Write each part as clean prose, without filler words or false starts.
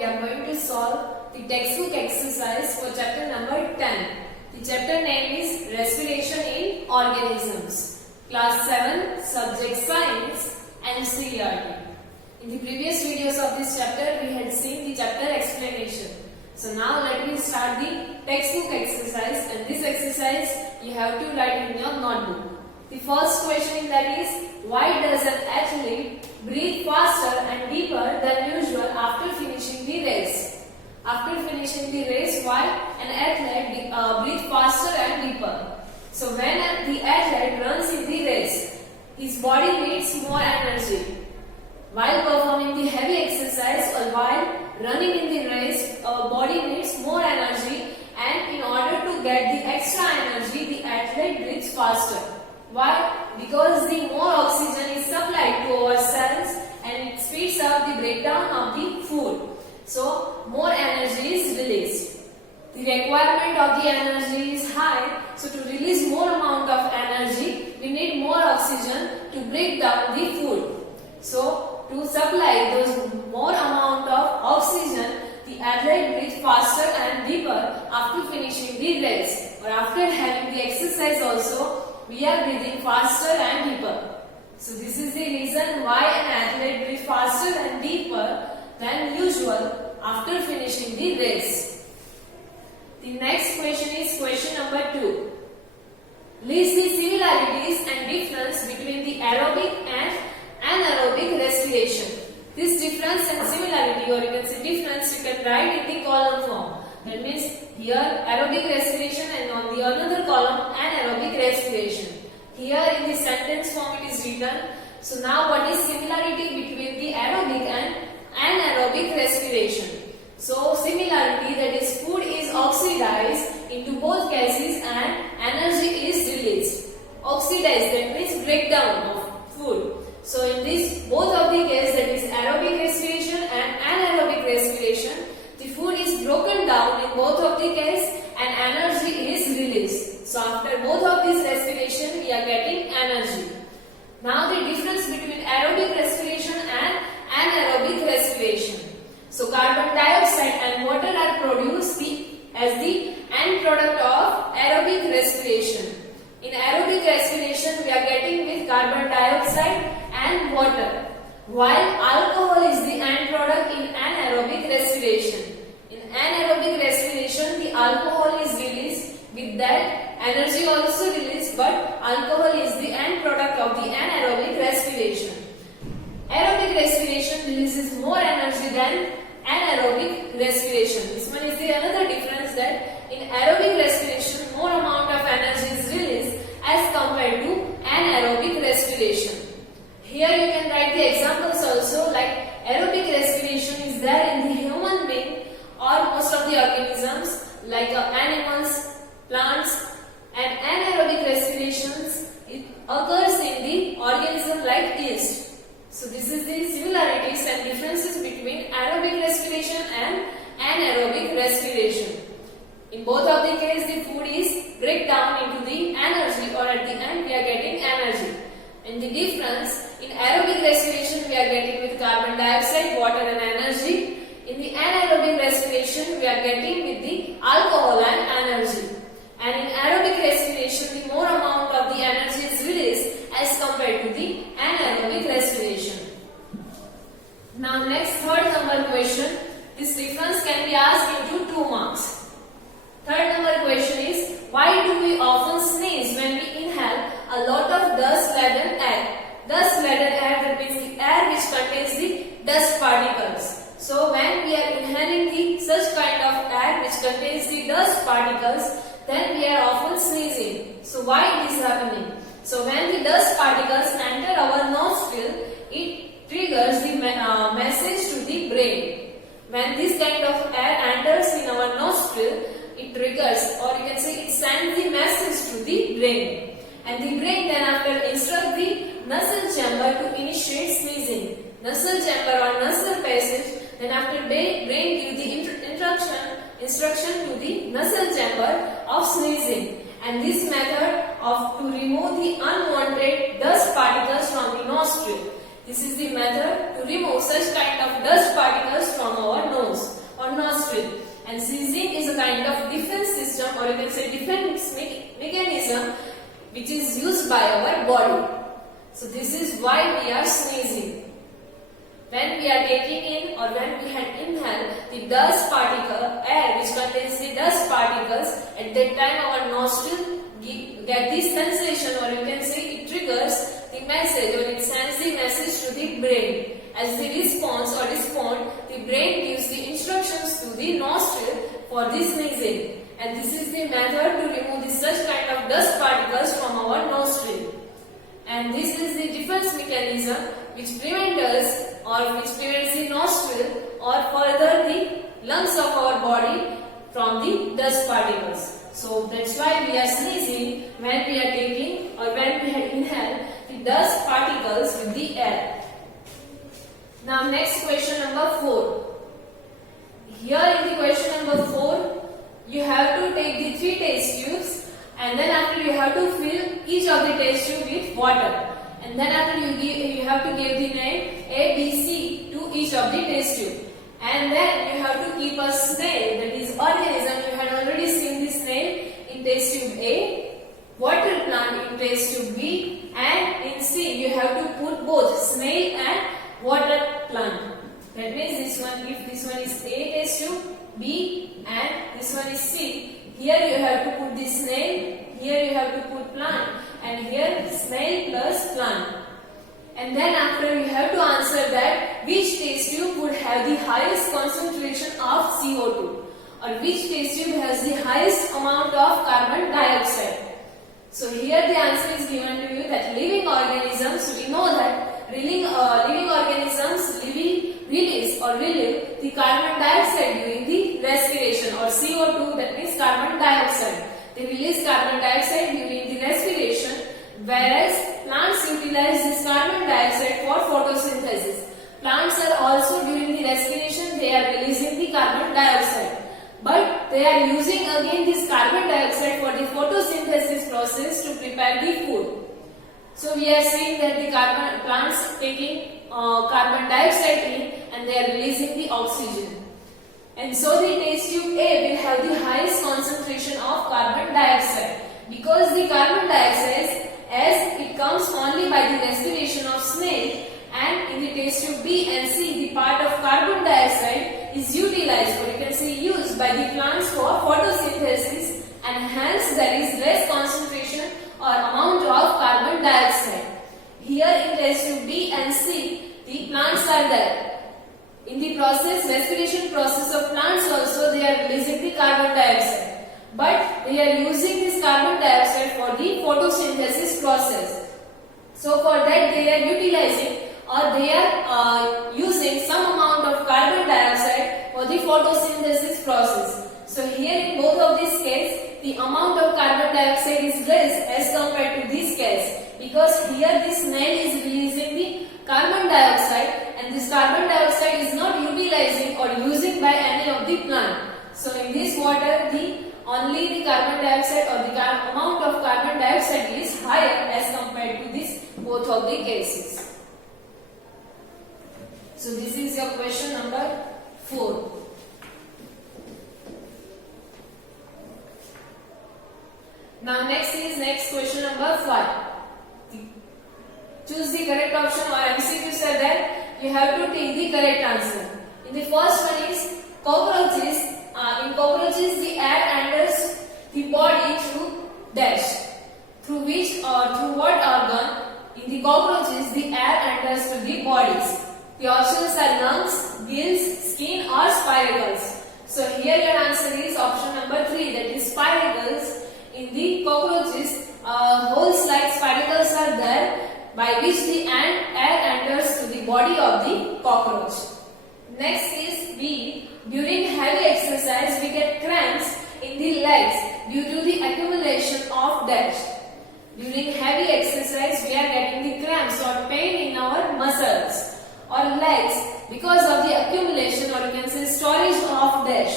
we are going to solve the textbook exercise for chapter number 10. The chapter name is Respiration in Organisms. Class 7, Subject Science, NCERT. In the previous videos of this chapter, we had seen the chapter explanation. So now let me start the textbook exercise, and this exercise you have to write in your notebook. The first question in that is, why does an athlete breathe faster and deeper than usual after finishing the race? After finishing the race, why an athlete breathes faster and deeper? So when the athlete runs in the race, his body needs more energy. While performing the heavy exercise or while running in the race, our body needs more energy, and in order to get the extra energy, the athlete breathes faster. Why? Because the more oxygen is supplied to our cells and it speeds up the breakdown of the food. So more energy is released. The requirement of the energy is high, so to release more amount of energy, we need more oxygen to break down the food. So to supply those more amount of oxygen, the athlete breathes faster and deeper after finishing the race, or after having the exercise also. We are breathing faster and deeper. So this is the reason why an athlete breathes faster and deeper than usual after finishing the race. The next question is question number 2. List the similarities and difference between the aerobic and anaerobic respiration. This difference and similarity, or you can say difference, you can write in the column form. That means here aerobic respiration, and on the another column anaerobic respiration. Here in the sentence form it is written. So now what is similarity between the aerobic and anaerobic respiration? So similarity, that is food is oxidized into both cases and energy is released. Oxidized, that means breakdown of food. So in this both of the cases, that is aerobic respiration and anaerobic respiration, the food is broken down in both of the cases and energy is released. So after both of these respiration, we are getting energy. Now the difference between aerobic respiration and anaerobic respiration. So carbon dioxide and water are produced as the end product of aerobic respiration. In aerobic respiration, we are getting with carbon dioxide and water, while alcohol is the end product in anaerobic respiration. In anaerobic respiration, the alcohol is released, with that energy also released, but alcohol is the end product of the anaerobic respiration. Aerobic respiration releases more energy than anaerobic respiration. This one is the another difference, that in aerobic respiration, more amount of energy is released as compared to anaerobic respiration. Here you can write the examples also, like aerobic respiration is there in the human being or most of the organisms like animals, plants, and anaerobic respirations, it occurs in the organism like yeast. So this is the similarities and differences between aerobic respiration and anaerobic respiration. In both of the cases, the food is break down into the energy, or at the end we are getting energy. And the difference, in aerobic respiration we are getting with carbon dioxide, water and energy. In the anaerobic respiration we are getting with the alcohol and energy. And in aerobic respiration, the more amount of the energy is released as compared to the anaerobic respiration. Now next, third number question. This difference can be asked into 2 marks. Third number question is, why do we often sneeze when we inhale a lot of dust-laden air? Dust-laden air, that means the air which contains the dust particles. So when we are inhaling such kind of air which contains the dust particles, then we are often sneezing. So why it is happening? So when the dust particles enter our nostril, it triggers the message to the brain. When this kind of air enters in our nostril, it triggers, or you can say it sends the message to the brain. And the brain then after instruct the nasal chamber to initiate sneezing. Nasal chamber or nasal passage, then after brain give the instruction to the nasal chamber of sneezing. And this method of to remove the unwanted dust particles from the nostril. This is the method to remove such kind of dust particles from our nose. nostril. And sneezing is a kind of defense system, or you can say defense mechanism, which is used by our body. So this is why we are sneezing. When we are taking in or when we had inhaled the dust particle, air which contains the dust particles, at that time our nostril get this sensation, or you can say it triggers the message, or it sends the message to the brain. As the response or respond, the brain gives the instructions to the nostril for this sneezing. And this is the method to remove the such kind of dust particles from our nostril. And this is the defense mechanism which prevents us, or which prevents the nostril or further the lungs of our body from the dust particles. So that's why we are sneezing when we are taking or when we have inhaled the dust particles with the air. Now next question number 4. Here in the question number 4, you have to take the 3 test tubes, and then after you have to fill each of the test tube with water. And then after you have to give the name A, B, C to each of the test tube. And then you have to keep a snail, that is organism. You had already seen the snail in test tube A, water plant in test tube B, and in C you have to put both snail and water plant. That means this one, if this one is A test tube, B, and this one is C, here you have to put the snail, here you have to put plant, and here snail plus plant. And then after you have to answer that which test tube would have the highest concentration of CO2, or which test tube has the highest amount of carbon dioxide. So here the answer is given to you that living organisms, we know that living organisms release or relieve the carbon dioxide during the respiration, or CO2, that means carbon dioxide. They release carbon dioxide during the respiration, whereas plants utilize this carbon dioxide for photosynthesis. Plants are also during the respiration, they are releasing the carbon dioxide. But they are using again this carbon dioxide for the photosynthesis process to prepare the food. So we are seeing that the plants taking carbon dioxide in, and they are releasing the oxygen. And so the test tube A will have the highest concentration of carbon dioxide, because the carbon dioxide, as it comes only by the respiration of snail, and in the test tube B and C the part of carbon dioxide is utilized, or you can say used by the plants for photosynthesis, and hence there is less concentration or amount of carbon dioxide. Here in test tube B and C the plants are there. In the respiration process of plants also, they are releasing the carbon dioxide, but they are using this carbon dioxide for the photosynthesis process. So for that they are utilizing, or they are using some amount of carbon dioxide for the photosynthesis process. So here in both of these cases, the amount of carbon dioxide is less as compared to this case, because here this snail is releasing the carbon dioxide, and this carbon dioxide is not utilizing or using by any of the plant. So in this water, only the carbon dioxide or the amount of carbon dioxide is higher as compared to this both of the cases. So this is your question number 4. Now next question number 5. Choose the correct option, or MCQ said that you have to take the correct answer. In the first one is cockroaches. In cockroaches, the air enters the body through dash. Through which or through what organ? In the cockroaches, the air enters to the bodies. The options are lungs, gills, skin, or spiracles. So here your answer is option number 3, that is spiracles. In the cockroaches, holes like spiracles are there, by which the air enters to the body of the cockroach. Next is B. During heavy exercise, we get cramps in the legs due to the accumulation of dash. During heavy exercise, we are getting the cramps or pain in our muscles or legs because of the accumulation, or you can say storage of dash,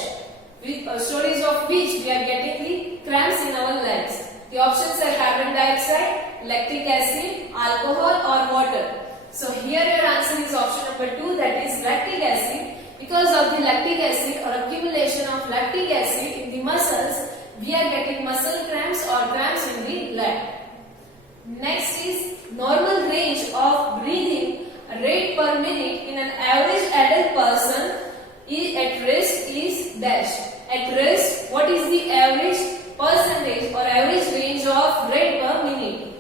storage of which we are getting the cramps in our legs. The options are carbon dioxide, lactic acid, alcohol, or water. So here your answer is option number 2, that is lactic acid, because of the lactic acid or accumulation of lactic acid in the muscles, we are getting muscle cramps or cramps in the leg. Next is normal range of breathing rate per minute in an average adult person at rest is dash. At rest, what is the average percentage or average range of rate per minute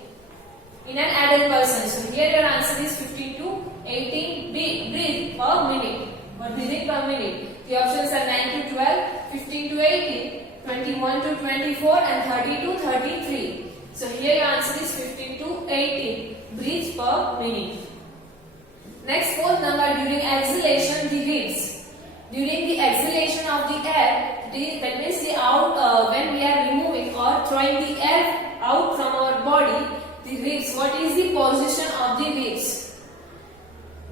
in an adult person? So here your answer is 15 to 18 breath per minute or breathing per minute. The options are 9 to 12, 15 to 18, 21 to 24 and 30 to 33. So here your answer is 15 to 18 breaths per minute. Next, fourth number, during exhalation the ribs. During the exhalation of the air, that means the out when we are removing or throwing the air out from our body, the ribs, what is the position of the ribs?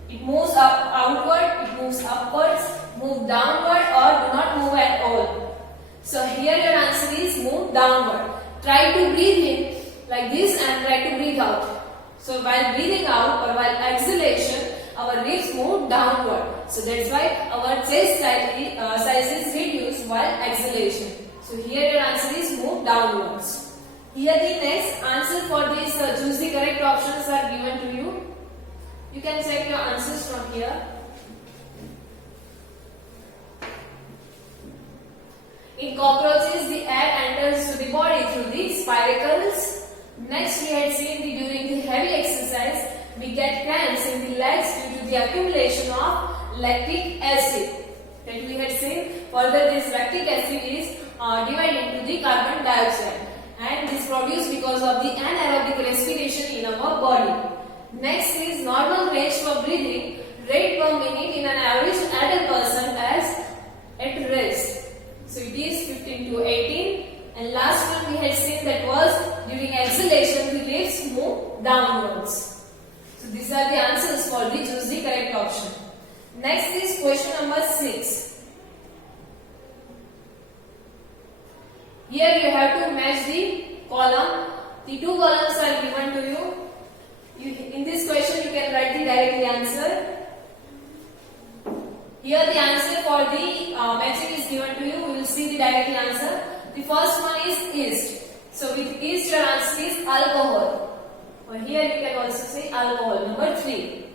It moves up outward, it moves upwards, move downward or do not move at all. So here your answer is move downward. Try to breathe in like this and try to breathe out. So while breathing out or while exhalation, our ribs move downward. So that's why our chest size is reduced while exhalation. So here your answer is move downwards. Here the next answer for this choose the correct options are given to you. You can check your answers from here. In cockroaches, the air enters to the body through the spiracles. Next, we had seen during the heavy exercise, we get cramps in the legs due to the accumulation of lactic acid. That we had seen. Further, this lactic acid is divided into the carbon dioxide, and this produced because of the anaerobic respiration in our body. Next is normal range for breathing rate per minute in an average adult person as at rest. So it is 15 to 18. And last one we had seen that was during exhalation the ribs move downwards. So these are the answers for the choose the correct option. Next is question number 6. Here you have to match the column. The two columns are given to you. In this question you can write the directly answer. Here the answer for the matching is given to you. We will see the directly answer. The first one is yeast. So with yeast your answer is alcohol. Or here you can also say alcohol. Number 3.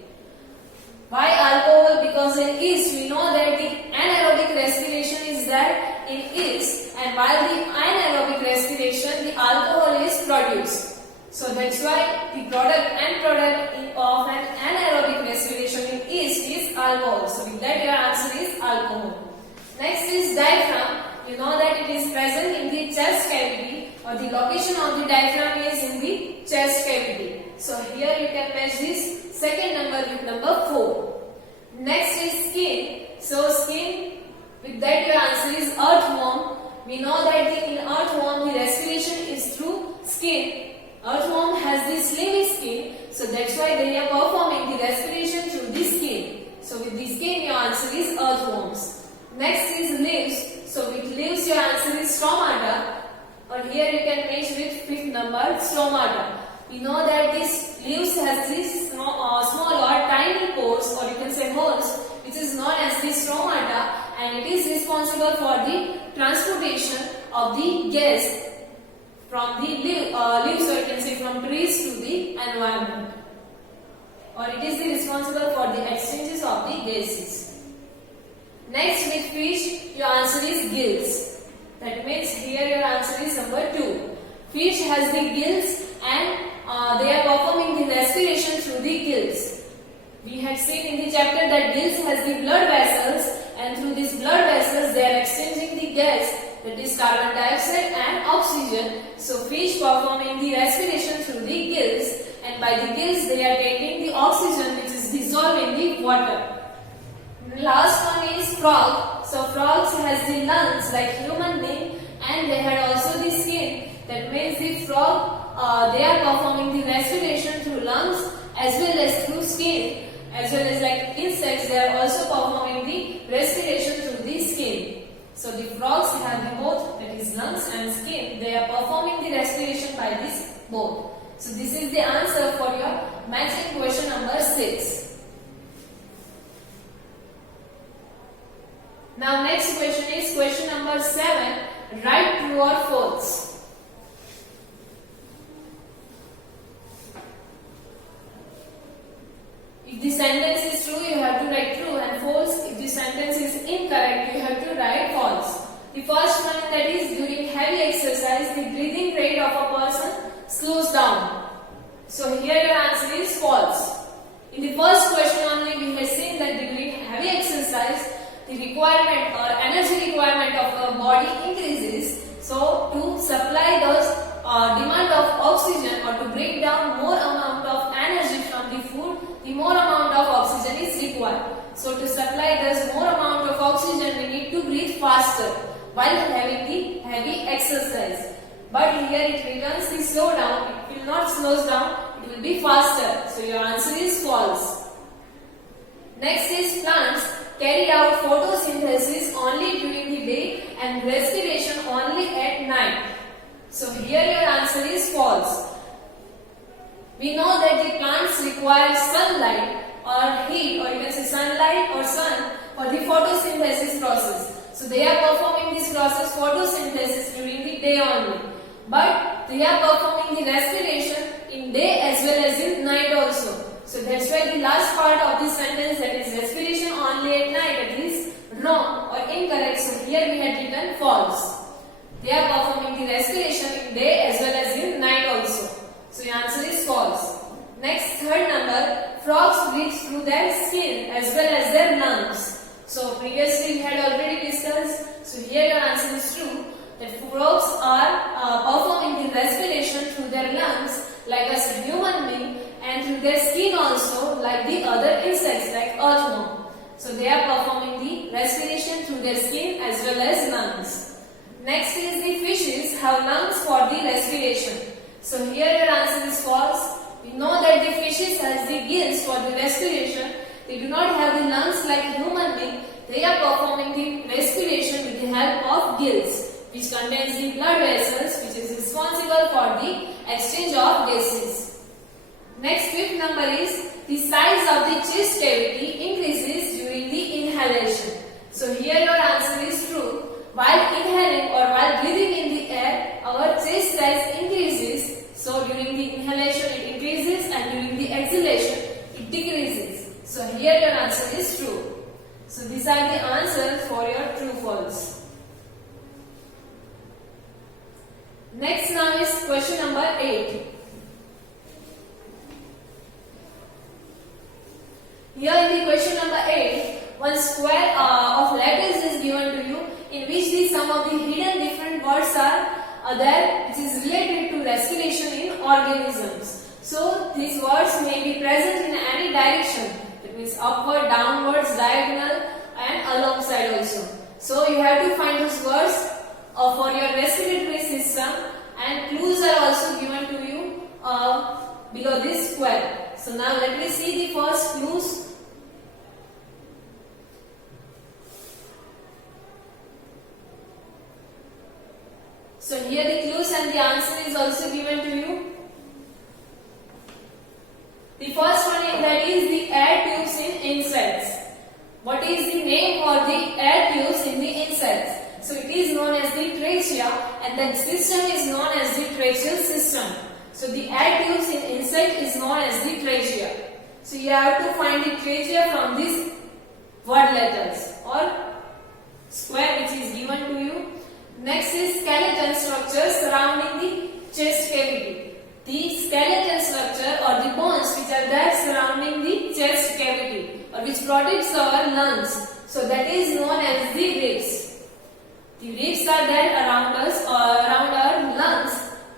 Why alcohol? Because in yeast we know that the anaerobic respiration is there in yeast, and while the anaerobic respiration the alcohol is produced. So that's why the end product of an anaerobic respiration in yeast is alcohol. So with that your answer is alcohol. Next is diaphragm. You know that it is present in the chest cavity, or the location of the diaphragm is in the chest cavity. So here you can match this second number with number 4. Next is skin. So skin, with that your answer is earthworm. We know that in earthworm the respiration is through skin. Earthworm has the slimy skin, so that's why they are performing the respiration through the skin. So with the skin your answer is earthworms. Next is leaves. So with leaves your answer is stomata, or here you can match with 5th number stomata. We know that this leaves has this small or tiny pores, or you can say holes, which is known as the stomata, and it is responsible for the transportation of the gas from the leaves, or you can say from trees to the environment, or it is responsible for the exchanges of the gases. Next, with fish, your answer is gills. That means here your answer is number 2. Fish has the gills, and they are performing the respiration through the gills. We had seen in the chapter that gills has the blood vessels, and through these blood vessels they are exchanging the gas, that is carbon dioxide and oxygen. So fish performing the respiration through the gills, and by the gills they are taking the oxygen which is dissolved in the water. Last one is frog. So frogs has the lungs like human being, and they had also the skin. That means the frog they are performing the respiration through lungs as well as through skin, as well as like insects they are also performing the respiration through the skin. So the frogs have the both, that is lungs and skin. They are performing the respiration by this both. So this is the answer for your matching question number 6. Write true or false. If the sentence is true, you have to write true, and false. If the sentence is incorrect, you have to write false. The first one, that is, during heavy exercise, the breathing rate of a person slows down. So here your answer is false. In the first question only, we have seen that during heavy exercise, the requirement or energy requirement of the body increases. So to supply those demand of oxygen, or to break down more amount of energy from the food, the more amount of oxygen is required. So to supply this more amount of oxygen, we need to breathe faster while having the heavy exercise. But here it returns the slow down. It will not slow down. It will be faster. So your answer is false. Next is, plants carry out photosynthesis only during the day and respiration only at night. So here your answer is false. We know that the plants require sunlight or heat, or you can say sunlight or sun, for the photosynthesis process. So they are performing this process, photosynthesis, during the day only. But they are performing the respiration in day as well as in night also. So that's why the last part of this sentence, that is respiration only at night, that is wrong or incorrect. So here we had written false. They are performing the respiration in day as well as in night also. So your answer is false. Next, third number, frogs breathe through their skin as well as their lungs. So previously we had already discussed. So here your answer is true, that frogs are performing the respiration through their lungs like a human being, and through their skin also like the other insects like earthworm. So they are performing the respiration through their skin as well as lungs. Next is, the fishes have lungs for the respiration. So here your answer is false. We know that the fishes has the gills for the respiration. They do not have the lungs like human being. They are performing the respiration with the help of gills, which contains the blood vessels, which is responsible for the exchange of gases. Next, fifth number is, the size of the chest cavity increases during the inhalation. So here your answer is true. While inhaling or while breathing in the air, our chest size increases. So during the inhalation it increases, and during the exhalation it decreases. So here your answer is true. So these are the answers for your true false. Next now is question number 8. Here in the question number 8, one square of letters is given to you, in which the some of the hidden different words are there, which is related to respiration in organisms. So these words may be present in any direction. That means upward, downwards, diagonal, and alongside also. So you have to find those words for your respiratory system, and clues are also given to you below this square. So now let me see the first clues. So here the clues and the answer is also given to you. The first one is, that is the air tubes in insects. What is the name for the air tubes in the insects? So it is known as the trachea, and that system is known as the tracheal system. So the air tubes in insect is known as the trachea. So you have to find the trachea from these word letters or square which is given to you. Next is skeleton structure surrounding the chest cavity. The skeleton structure or the bones which are there surrounding the chest cavity, or which protects our lungs. So that is known as the ribs. The ribs are there around us or around our lungs,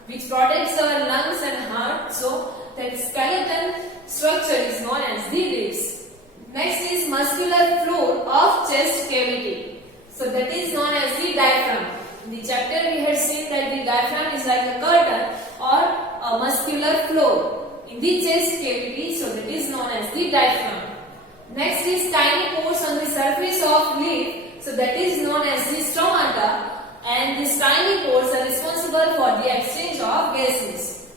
which protects our lungs and heart. So that skeleton structure is known as the ribs. Next is muscular floor of chest cavity. So that is known as the diaphragm. In the chapter we had seen that the diaphragm is like a curtain or a muscular floor in the chest cavity. So that is known as the diaphragm. Next is tiny pores on the surface of lid. So that is known as the stomata, and these tiny pores are responsible for the exchange of gases.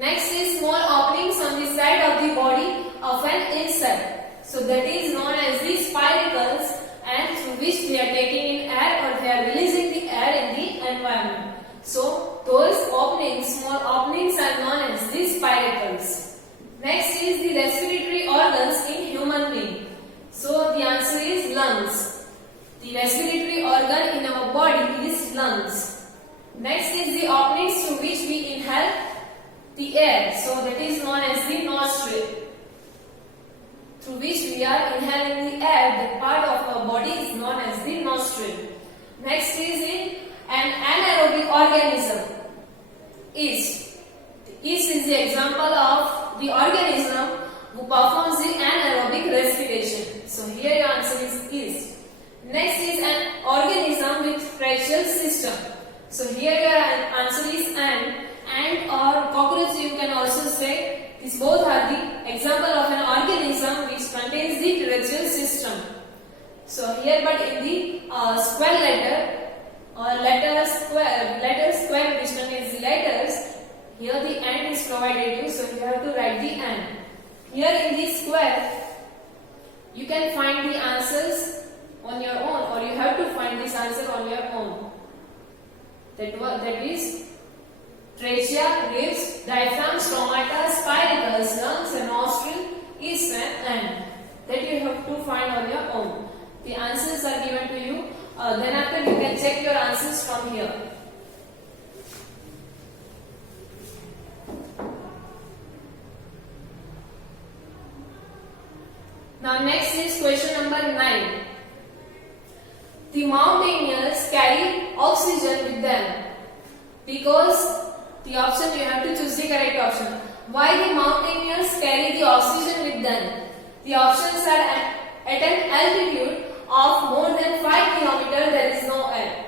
Next is small openings on the side of the body of an insect. So that is known as the spiracles, and through which they are taking in air or they are releasing the air in So that is known as the nostril, through which we are inhaling the air. The part of our body is known as the nostril. Next is in an anaerobic organism. Yeast. Yeast is the example of the organism who performs the anaerobic respiration. So here your answer is yeast. Next is an organism with tracheal system. So here your answer is ant or cockroach you can also say. These both are the example of an organism which contains the tracheal system. So here, but in the square letter or letter square which contains the letters, here the ant is provided you, so you have to write the ant. Here in this square, you can find the answers on your own, or you have to find this answer on your own. That is trachea, ribs, diaphragm, stomata, spiracles, lungs, and nostril, yeast, and ant. That you have to find on your own. The answers are given to you. Then after you can check your answers from here. Now next is question number 9. The mountaineers carry oxygen with them. Because the option you have to choose the correct option. Why the mountaineers carry the oxygen with them? The options are at an altitude of more than 5 km there is no air.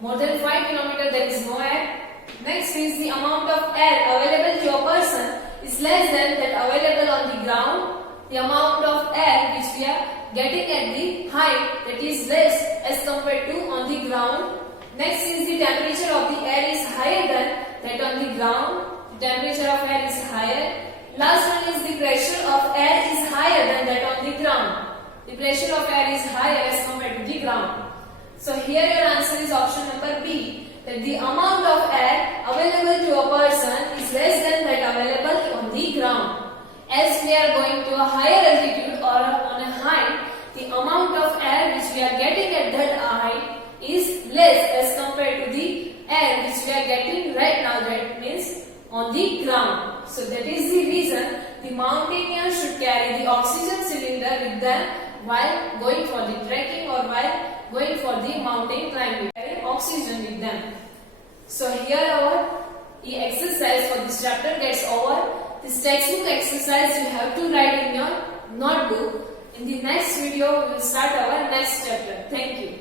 More than 5 km there is no air. Next is the amount of air available to a person is less than that available on the ground. The amount of air which we are getting at the height, that is less as compared to on the ground. Next is the temperature of the air is higher than that on the ground. The temperature of air is higher. Last one is the pressure of air is higher than that on the ground. The pressure of air is higher as compared to the ground. So here your answer is option number B, that the amount of air available to a person is less than that available on the ground. As we are going to a higher altitude or on a height, the amount of air which we are getting at that height is less as compared to the air which we are getting right now, that means on the ground. So that is the reason the mountaineers should carry the oxygen cylinder with them while going for the trekking or while going for the mountain climbing. Carry oxygen with them. So here our exercise for this chapter gets over. This textbook exercise you have to write in your notebook. In the next video we will start our next chapter. Thank you.